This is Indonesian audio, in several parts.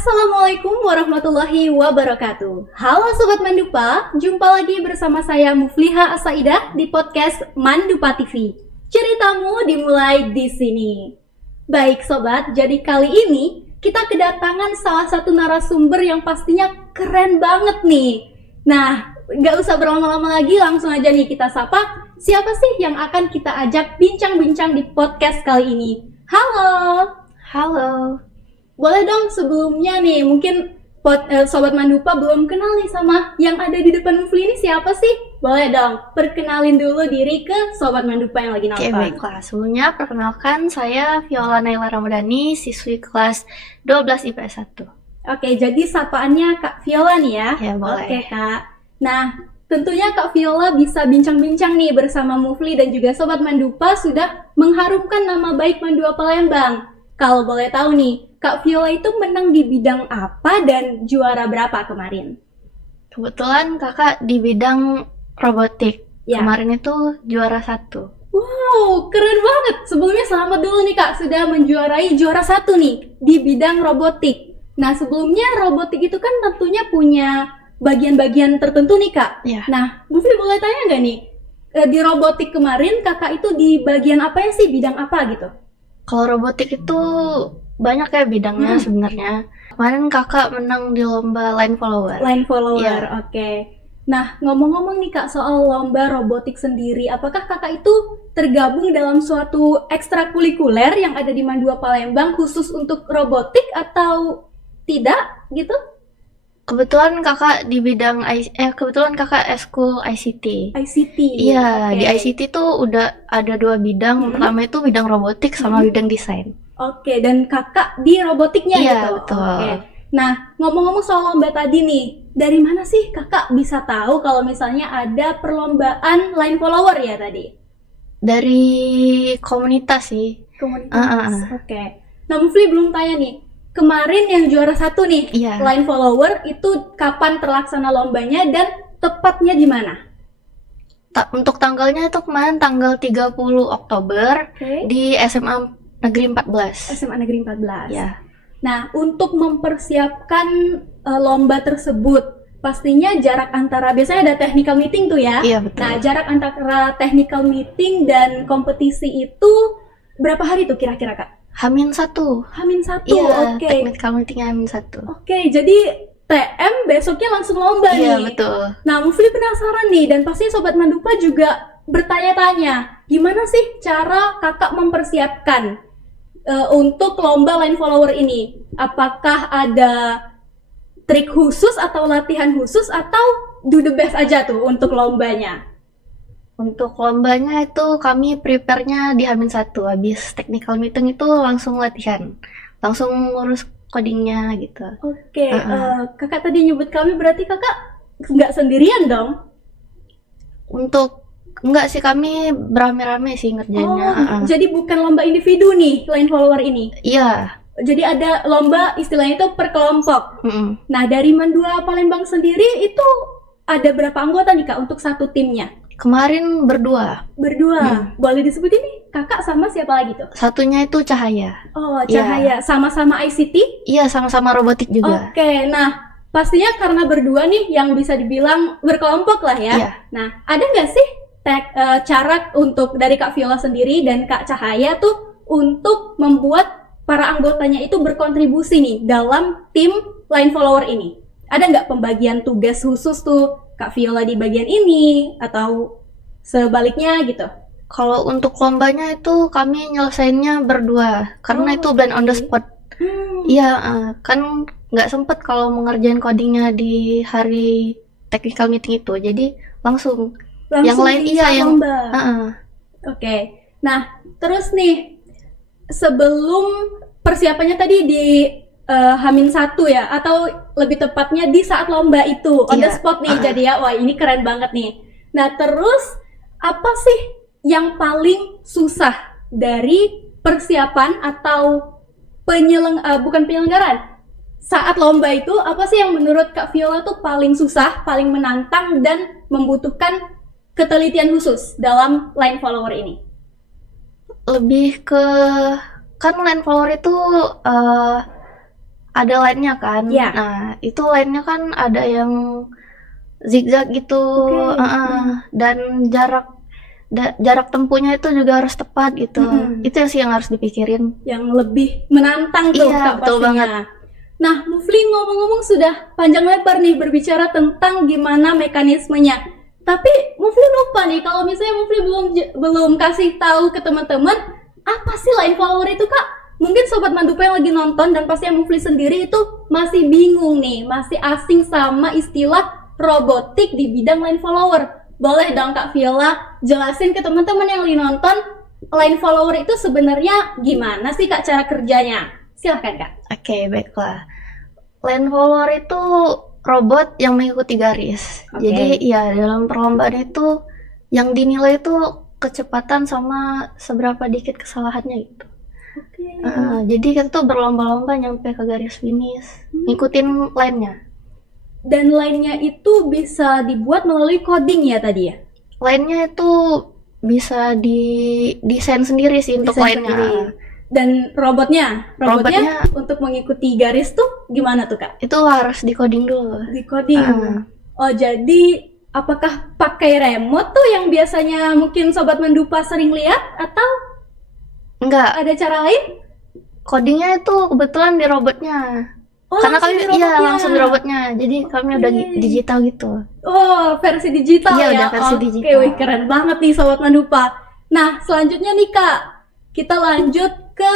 Assalamualaikum warahmatullahi wabarakatuh. Halo Sobat Mandupa, jumpa lagi bersama saya Mufliha Asaidah di podcast Mandupa TV. Ceritamu dimulai di sini. Baik Sobat, jadi kali ini kita kedatangan salah satu narasumber yang pastinya keren banget nih. Nah, gak usah berlama-lama lagi, langsung aja nih kita sapa. Siapa sih yang akan kita ajak bincang-bincang di podcast kali ini? Halo. Boleh dong sebelumnya nih, mungkin Sobat Mandupa belum kenal nih sama yang ada di depan Mufli ini siapa sih? Boleh dong, perkenalin dulu diri ke Sobat Mandupa yang lagi nonton. Oke, baiklah. Sebelumnya perkenalkan, saya Viola Naila Ramadhani, siswi kelas 12 IPS 1. Oke, jadi sapaannya Kak Viola nih ya? Ya, boleh. Oke Kak. Nah, tentunya Kak Viola bisa bincang-bincang nih bersama Mufli dan juga Sobat Mandupa sudah mengharumkan nama baik Mandua Palembang. Kalau boleh tahu nih, Kak Viola itu menang di bidang apa dan juara berapa kemarin? Kebetulan kakak di bidang robotik. Ya. Kemarin itu juara 1. Wow, keren banget. Sebelumnya selamat dulu nih Kak, sudah menjuarai juara 1 nih di bidang robotik. Nah, sebelumnya robotik itu kan tentunya punya bagian-bagian tertentu nih Kak. Ya. Nah, Mufli boleh tanya nggak nih, di robotik kemarin kakak itu di bagian apa ya sih, bidang apa gitu? Kalau robotik itu banyak ya bidangnya sebenarnya. Kemarin kakak menang di lomba line follower. Line follower, Ya. Oke. Nah, ngomong-ngomong nih Kak soal lomba robotik sendiri, apakah kakak itu tergabung dalam suatu ekstrakurikuler yang ada di Mandua Palembang khusus untuk robotik atau tidak gitu? Kebetulan kakak di bidang kebetulan kakak eskul ICT. ICT. Iya, Oke. di ICT tuh udah ada 2 bidang. Pertama itu bidang robotik sama bidang desain. Oke, dan kakak di robotiknya Iya, gitu? betul. Oke. Nah, ngomong-ngomong soal lomba tadi nih, dari mana sih kakak bisa tahu kalau misalnya ada perlombaan line follower ya tadi? Dari komunitas sih. Komunitas. Oke. Nah, Mufli belum tanya nih, kemarin yang juara 1 nih, Iya. line follower itu kapan terlaksana lombanya dan tepatnya di mana? Untuk tanggalnya itu kemarin tanggal 30 Oktober Oke. di SMA Negeri 14. SMA Negeri 14. Ya. Nah, untuk mempersiapkan lomba tersebut, pastinya jarak antara, biasanya ada technical meeting tuh ya. Iya, betul. Nah, jarak antara technical meeting dan kompetisi itu berapa hari tuh kira-kira Kak? H-1. H-1, Iya, oke. technical meetingnya H-1. Oke, jadi TM besoknya langsung lomba Iya, nih. betul. Nah, Mufli penasaran nih, dan pasti Sobat Mandupa juga bertanya-tanya, gimana sih cara kakak mempersiapkan untuk lomba line follower ini? Apakah ada trik khusus atau latihan khusus atau do the best aja tuh untuk lombanya? Untuk lombanya itu kami prepare-nya di H-1. Habis technical meeting itu langsung latihan. Langsung ngurus codingnya gitu. Oke, kakak tadi nyebut kami, berarti kakak nggak sendirian dong? Enggak sih, kami berame-rame sih ngerjainnya. Jadi bukan lomba individu nih, line follower ini? Iya. Jadi ada lomba istilahnya itu per kelompok. Mm-mm. Nah, dari Mandua Palembang sendiri itu ada berapa anggota nih Kak untuk satu timnya? Kemarin berdua. Boleh disebut ini kakak sama siapa lagi tuh? Satunya itu Cahaya. Oh, Cahaya. Sama-sama ICT? Iya, sama-sama robotik juga. Oke, nah pastinya karena berdua nih yang bisa dibilang berkelompok lah ya. Iya. Nah, ada nggak sih cara untuk dari Kak Viola sendiri dan Kak Cahaya tuh untuk membuat para anggotanya itu berkontribusi nih dalam tim line follower ini? Ada nggak pembagian tugas khusus tuh, Kak Viola di bagian ini atau sebaliknya gitu? Kalau untuk lombanya itu kami nyelesainnya berdua karena itu blend on the spot. Iya, kan nggak sempet kalau mengerjain codingnya di hari technical meeting itu, jadi langsung yang lain di iya saat yang lomba. Oke. Nah, terus nih sebelum persiapannya tadi di H-1 ya, atau lebih tepatnya di saat lomba itu on the Iya. spot nih jadi ya. Wah, ini keren banget nih. Nah, terus apa sih yang paling susah dari persiapan atau bukan penyelenggaraan? Saat lomba itu apa sih yang menurut Kak Viola tuh paling susah, paling menantang dan membutuhkan ketelitian khusus dalam line follower ini? Lebih ke kan line follower itu ada line-nya kan. Iya. Nah, itu line-nya kan ada yang zigzag gitu. Dan jarak tempuhnya itu juga harus tepat gitu. Itu sih yang harus dipikirin. Yang lebih menantang tuh Iya, Kak betul pastinya. banget. Nah, Mufli ngomong-ngomong sudah panjang lebar nih berbicara tentang gimana mekanismenya. Tapi Mufli lupa nih kalau misalnya Mufli belum kasih tahu ke teman-teman apa sih line follower itu Kak? Mungkin sobat Mandupa yang lagi nonton dan pasti Mufli sendiri itu masih bingung nih, masih asing sama istilah robotik di bidang line follower. Boleh dong Kak Viola jelasin ke teman-teman yang lagi nonton line follower itu sebenarnya gimana sih Kak cara kerjanya? Silahkan Kak. Oke, baiklah. Line follower itu robot yang mengikuti garis. Oke. Jadi ya dalam perlombaan itu yang dinilai itu kecepatan sama seberapa dikit kesalahannya gitu. Oke. Jadi kita tuh berlomba-lomba nyampe ke garis finish, ngikutin line-nya. Dan line-nya itu bisa dibuat melalui coding ya tadi ya? Line-nya itu bisa desain sendiri sih untuk Desain line-nya. sendiri. Dan robotnya untuk mengikuti garis tuh gimana tuh Kak? Itu harus di-coding dulu. Di coding. Oh, jadi apakah pakai remote tuh yang biasanya mungkin sobat Mandupa sering lihat atau Enggak, ada cara lain? codingnya itu kebetulan di robotnya. Oh, Karena langsung kami di robotnya. langsung di robotnya. Jadi kami udah digital gitu. Oh, versi digital Iya, ya? udah versi Oke, digital. wih, keren banget nih sobat Mandupa. Nah, selanjutnya nih Kak, kita lanjut ke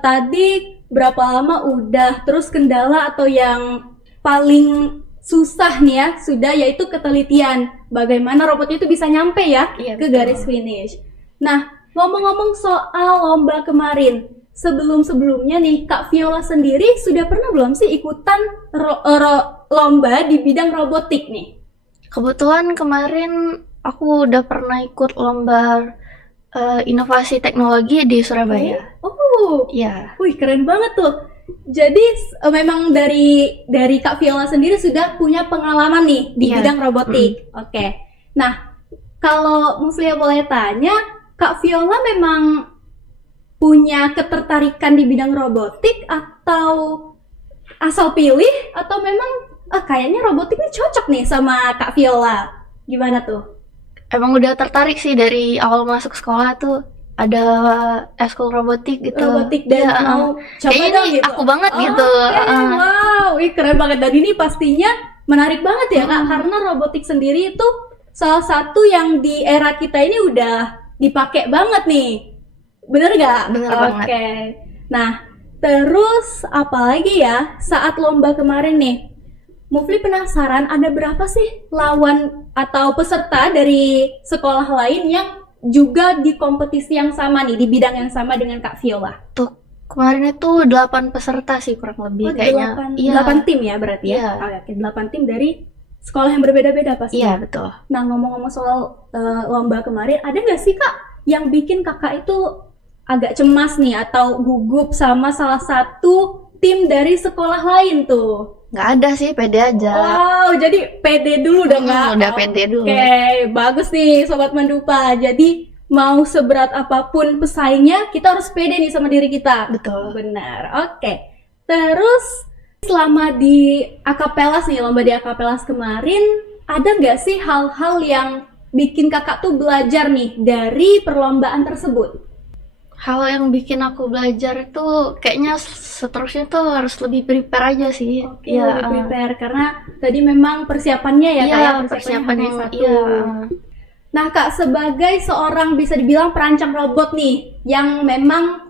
tadi berapa lama udah, terus kendala atau yang paling susah nih ya, sudah yaitu ketelitian. Bagaimana robotnya itu bisa nyampe ya Iya, ke betul. garis finish. Nah, ngomong-ngomong soal lomba kemarin, sebelum-sebelumnya nih Kak Viola sendiri sudah pernah belum sih ikutan lomba di bidang robotik nih? Kebetulan kemarin aku udah pernah ikut lomba inovasi teknologi di Surabaya. Oh, Iya. wih keren banget tuh. Jadi memang dari Kak Viola sendiri sudah punya pengalaman nih di Iya. bidang robotik. Oke. Nah, kalau Muflia boleh tanya, Kak Viola memang punya ketertarikan di bidang robotik atau asal pilih atau memang kayaknya robotik ini cocok nih sama Kak Viola. Gimana tuh? Emang udah tertarik sih dari awal masuk sekolah tuh ada eskul robotik gitu. Robotik dan Iya, mau coba kayaknya dong ini gitu. aku banget gitu. Oke, wow, ini keren banget dan ini pastinya menarik banget ya Kak karena robotik sendiri itu salah satu yang di era kita ini udah dipakai banget nih. Bener gak? Bener Oke. banget. Nah, terus apalagi ya saat lomba kemarin nih, Mufli penasaran ada berapa sih lawan atau peserta dari sekolah lain yang juga di kompetisi yang sama nih, di bidang yang sama dengan Kak Viola? Tuh kemarin itu 8 peserta sih kurang lebih kayaknya. 8 tim ya berarti ya? Iya. Oh, oke, 8 tim dari sekolah yang berbeda-beda pasti. Iya, betul. Nah, ngomong-ngomong soal lomba kemarin, ada nggak sih Kak yang bikin Kakak itu agak cemas nih atau gugup sama salah satu tim dari sekolah lain tuh? Nggak ada sih, pede aja. Wow, jadi pede dulu dong Kak? Udah pede dulu. Oke, bagus nih Sobat Mandupa. Jadi mau seberat apapun pesaingnya, kita harus pede nih sama diri kita. Betul. Benar, oke. Terus selama di Akapelas nih, lomba di Akapelas kemarin, ada nggak sih hal-hal yang bikin kakak tuh belajar nih dari perlombaan tersebut? Hal yang bikin aku belajar itu kayaknya seterusnya tuh harus lebih prepare aja sih. Oke, lebih prepare karena tadi memang persiapannya ya Iya, kayak persiapan yang satu. iya. Nah Kak, sebagai seorang bisa dibilang perancang robot nih yang memang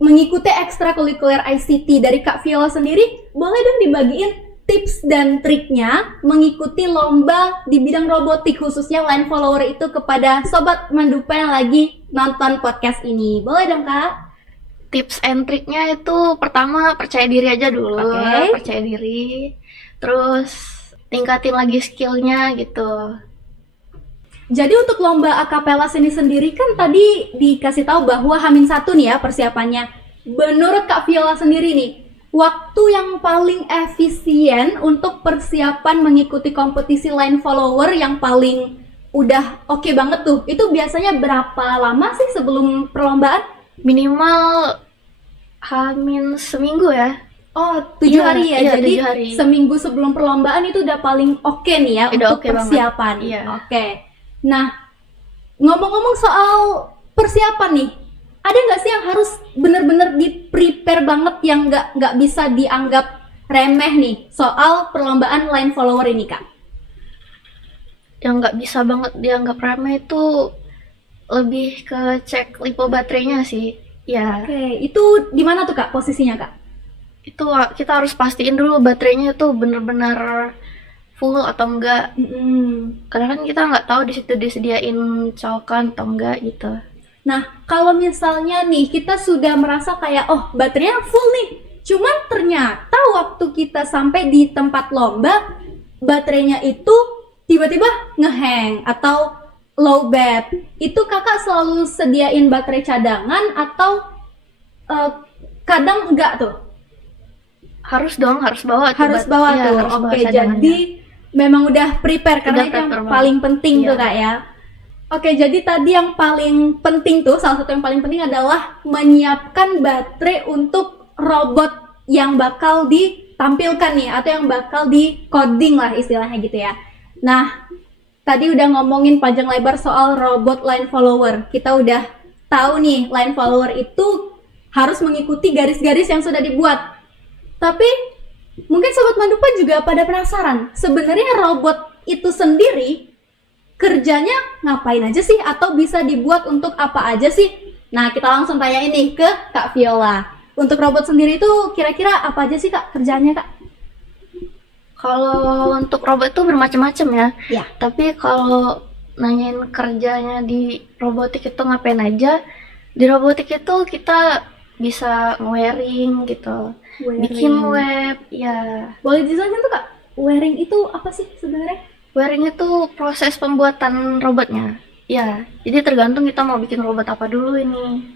mengikuti ekstrakurikuler ICT dari Kak Viola sendiri, boleh dong dibagiin tips dan triknya mengikuti lomba di bidang robotik khususnya line follower itu kepada Sobat Mandupa yang lagi nonton podcast ini. Boleh dong Kak? Tips and triknya itu pertama percaya diri aja dulu. Oke. Percaya diri. Terus tingkatin lagi skillnya gitu. Jadi untuk lomba Akapelas ini sendiri kan tadi dikasih tahu bahwa H-1 nih ya persiapannya. Menurut Kak Viola sendiri nih, waktu yang paling efisien untuk persiapan mengikuti kompetisi line follower yang paling udah oke banget tuh, itu biasanya berapa lama sih sebelum perlombaan? Minimal H-seminggu ya. Oh, 7 hari ya. Iya, Jadi 7 hari. seminggu sebelum perlombaan itu udah paling oke nih ya Udah untuk oke banget. persiapan. Iya. Oke. Nah, ngomong-ngomong soal persiapan nih, ada nggak sih yang harus bener-bener di-prepare banget yang nggak bisa dianggap remeh nih soal perlombaan line follower ini, Kak? Yang nggak bisa banget dianggap remeh itu lebih ke cek lipo baterainya sih. Ya, Oke, itu di mana tuh Kak posisinya, Kak? itu kita harus pastiin dulu baterainya itu bener-bener full atau enggak. Karena kan kita nggak tahu di situ disediain colokan atau enggak gitu. Nah, kalau misalnya nih kita sudah merasa kayak oh baterainya full nih, cuman ternyata waktu kita sampai di tempat lomba baterainya itu tiba-tiba ngehang atau low bat. Itu kakak selalu sediain baterai cadangan atau kadang enggak tuh? Harus dong, harus bawa tuh. Harus bawa iya, tuh. harus bawa Oke, cadangannya. jadi memang udah prepare karena Udah itu yang prepare banget. paling penting Iya. tuh Kak ya. Oke, jadi tadi yang paling penting tuh, salah satu yang paling penting adalah menyiapkan baterai untuk robot yang bakal ditampilkan nih, atau yang bakal di coding lah istilahnya gitu ya. Nah, tadi udah ngomongin panjang lebar soal robot line follower. Kita udah tahu nih, line follower itu harus mengikuti garis-garis yang sudah dibuat. Tapi, mungkin Sobat Mandupa juga pada penasaran, sebenarnya robot itu sendiri kerjanya ngapain aja sih atau bisa dibuat untuk apa aja sih? Nah, kita langsung tanya ini ke Kak Viola. Untuk robot sendiri itu kira-kira apa aja sih Kak kerjanya, Kak? Kalau untuk robot itu bermacam-macam ya. Ya. Tapi kalau nanyain kerjanya di robotik itu ngapain aja, di robotik itu kita bisa wearing gitu, bikin web, ya. Boleh dijelasin tuh Kak, wearing itu apa sih sebenarnya? Wearing itu proses pembuatan robotnya. Ya, jadi tergantung kita mau bikin robot apa dulu ini.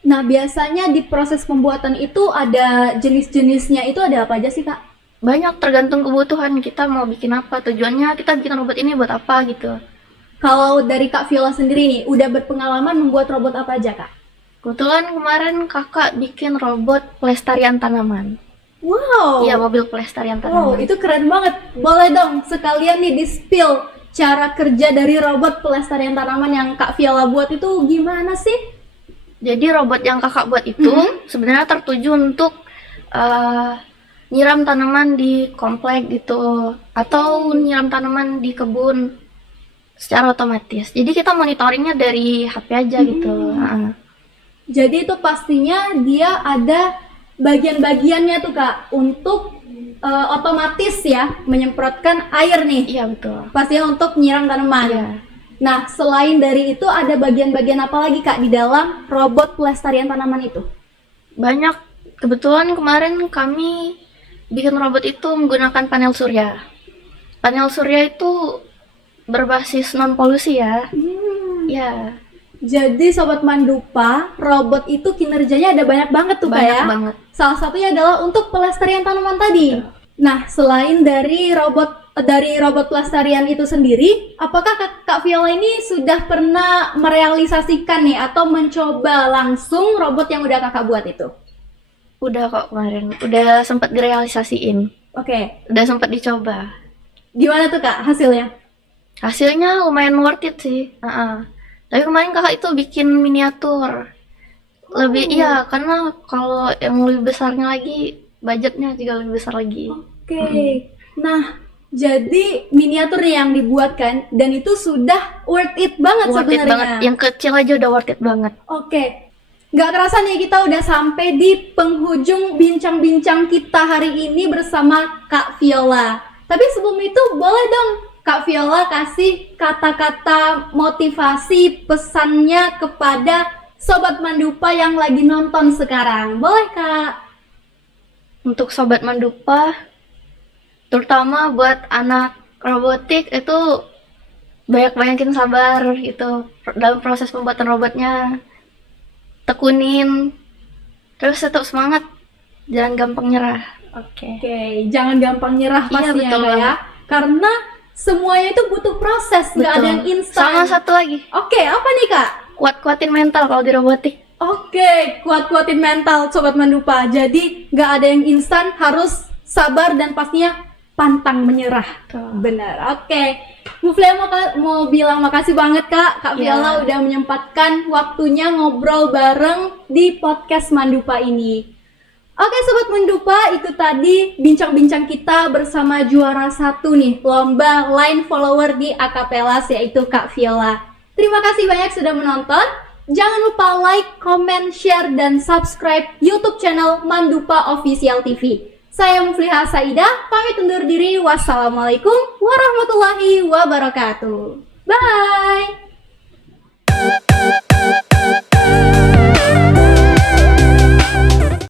Nah, biasanya di proses pembuatan itu ada jenis-jenisnya itu ada apa aja sih Kak? Banyak tergantung kebutuhan kita mau bikin apa, tujuannya kita bikin robot ini buat apa gitu. Kalau dari Kak Viola sendiri nih, udah berpengalaman membuat robot apa aja Kak? Kebetulan kemarin kakak bikin robot pelestarian tanaman. Wow. Iya, mobil pelestarian Wow, tanaman. itu keren banget. Boleh dong sekalian nih di-spill cara kerja dari robot pelestarian tanaman yang Kak Viola buat itu gimana sih? Jadi robot yang kakak buat itu sebenarnya tertuju untuk nyiram tanaman di komplek gitu, atau nyiram tanaman di kebun secara otomatis. Jadi kita monitoringnya dari HP aja gitu. Jadi itu pastinya dia ada bagian-bagiannya tuh Kak untuk otomatis ya menyemprotkan air nih. Iya betul. Pastinya untuk nyiram tanaman. Iya. Nah, selain dari itu ada bagian-bagian apa lagi Kak di dalam robot pelestarian tanaman itu? Banyak. Kebetulan kemarin kami bikin robot itu menggunakan panel surya. Panel surya itu berbasis non polusi ya. Ya, Jadi Sobat Mandupa, robot itu kinerjanya ada banyak banget tuh Kak banyak ya. banget. Salah satunya adalah untuk pelestarian tanaman tadi. Nah, selain dari robot pelestarian itu sendiri, apakah Kak Viola ini sudah pernah merealisasikan nih atau mencoba langsung robot yang udah Kakak buat itu? Udah kok kemarin, udah sempat direalisasiin, Oke, udah sempat dicoba. gimana tuh Kak hasilnya? Hasilnya lumayan worth it sih. Tapi kemarin kakak itu bikin miniatur. Lebih iya, karena kalau yang lebih besarnya lagi, budgetnya juga lebih besar lagi. Oke, nah jadi miniatur nih yang dibuat kan, dan itu sudah worth it banget Worth it sebenarnya. banget. Yang kecil aja udah worth it banget. Oke, nggak kerasa nih kita udah sampai di penghujung bincang-bincang kita hari ini bersama Kak Viola. Tapi sebelum itu boleh dong Kak Viola kasih kata-kata motivasi pesannya kepada Sobat Mandupa yang lagi nonton sekarang. Boleh Kak? Untuk Sobat Mandupa, terutama buat anak robotik itu banyak-banyakin sabar gitu dalam proses pembuatan robotnya. Tekunin, terus tetap semangat, jangan gampang nyerah. Oke. Oke, jangan gampang nyerah Iya, pastinya betul Kak ya. banget. Karena semuanya itu butuh proses, nggak ada yang instan. Sama satu lagi, Oke, apa nih Kak? kuat-kuatin mental kalau di robotik. Oke, kuat-kuatin mental Sobat Mandupa. Jadi nggak ada yang instan, harus sabar dan pastinya pantang menyerah. Benar, oke. Muflia mau bilang makasih banget Kak Viola udah menyempatkan waktunya ngobrol bareng di podcast Mandupa ini. Oke Sobat Mandupa, itu tadi bincang-bincang kita bersama juara 1 nih, lomba line follower di Akapelas, yaitu Kak Viola. Terima kasih banyak sudah menonton. Jangan lupa like, comment, share, dan subscribe YouTube channel Mandupa Official TV. Saya Mufliha Saidah, pamit undur diri. Wassalamualaikum warahmatullahi wabarakatuh. Bye!